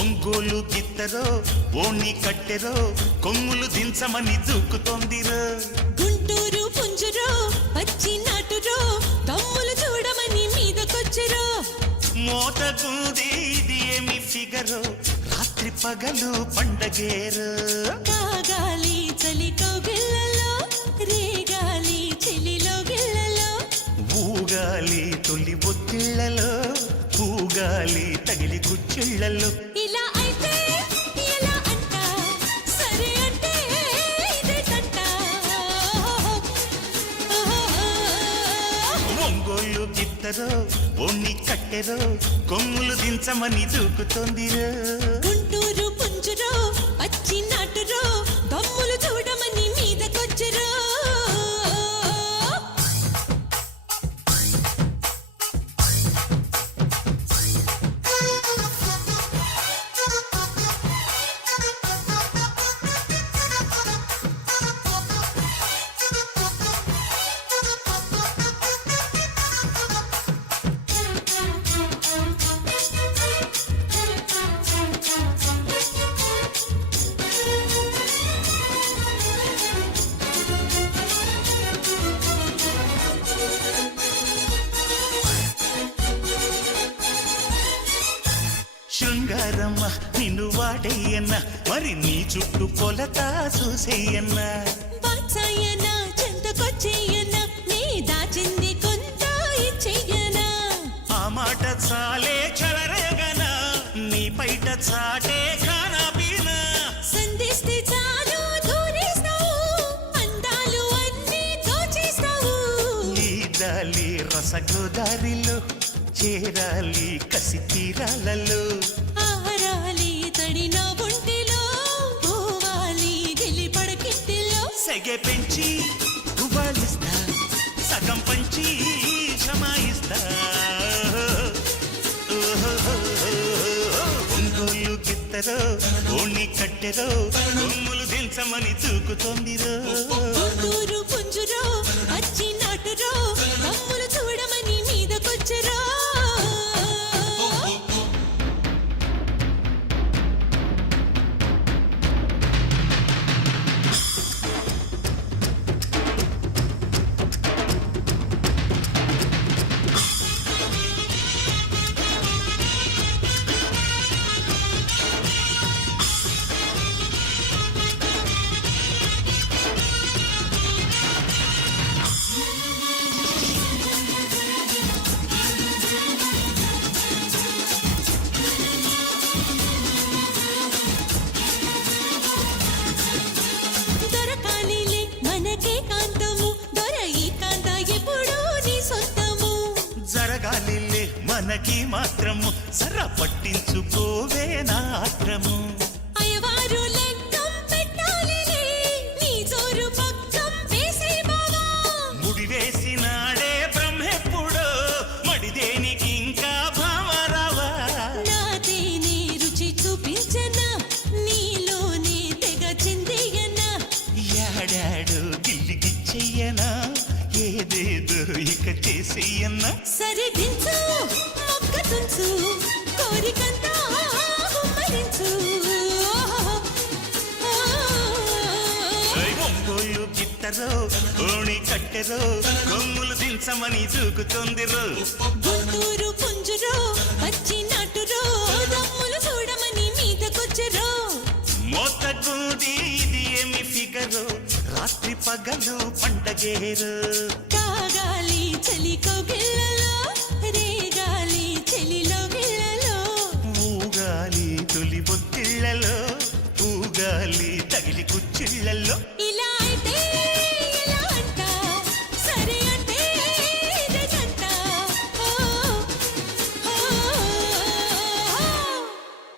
ఒంగోలు గిత్తరో ఓణి కట్టెరో కొమ్ములు దించమని దూకుతోందిరో. గుంటూరు పుంజురో పచ్చి నాటురో తమ్ములు చూడమని మీదకొచ్చరో. మోతకుంది ఇది ఏమి ఫిగరో రాత్రి పగలు పండగేరో. కాగాలి చలి కౌగిళ్ళలో రేగాలి చెలిలో గిళ్ళలో. ఊగాలి తొలి ఒత్తిళ్లలో పూగాలి తగిలి కుచ్చిళ్లలో. ఇలా అయితే ఎలా అంట సరే అంటే ఇదే కంట. ఒంగోలు గిత్తరో ఓణి కట్టెరో కొమ్ములు దించమని దూకుతోందిరో. గుంటూరు పుంజురో పచ్చి నాటురో తమ్ములు చూడమని మీదకొచ్చరో. శృంగారమ్మ నిన్ను వాడేయన్న మరి నీ చుట్టూ కొలత చూసేయన్న. వాత్సాయనా చెంతకొచ్చేయనా నీ దాచింది కొంత ఇచ్చేయనా. ఆ మాట చాలే చలరేగనా నీ బయట చాటే ఖానా పీనా. సంధిస్తే చాలు దూరేస్తావు అందాలు అన్నీ దోచేస్తావు. ఈ దాలి రసగోదారిలో చేరాలి కసి తీరాలలో. ఆరాలి తడిన ఒంటిలో పోవాలి గిలి పడకిట్టిలో. సెగె పెంచి గుబాలిస్తా సగం పంచి క్షమాయిస్తా. ఒంగోలు గిత్తరో ఓణి కట్టెరో కొమ్ములు దించమని దూకుతోందిరో. గుంటూరు పుంజురో పచ్చి నాటురో తమ్ములు చూడమని మీదకొచ్చరో. దొరకాలిలే మనకే కాంతము దొర ఈ కాంత ఎప్పుడూ నీ సొంతము. జరగాలిలే మనకి మాత్రము సర పట్టించుకోవే నాత్రము. అయ్యవారు లెక్కం పెట్టాలిలే నీ జోరు పక్కం వేసే బావా. ముడివేసినాడే బ్రహ్మెప్పుడో మడిదేనికి ఇంకా భావరావా. నా తేనె రుచి చూపించనా నీలోనే తెగ చిందియనా. ఏడాడు గిల్లిగిచ్చెయ్యనా ఏదేదో ఇక చేసేయన్నా. సరే దించు మొక్క తుంచు కోరికంతా హుమ్మరించు. ఒంగోలు గిత్తరో ఓణి కట్టెరో కొమ్ములు దించమని దూకుతోందిరో. గుంటూరు పుంజురో పచ్చి నాటురో దమ్ములు చూడమని మీదకొచ్చరో. మోతకుంది ఇది ఏమి ఫిగరో రాత్రి పగలు పండగేరో. కాగాలి చలి కౌగిళ్ళలో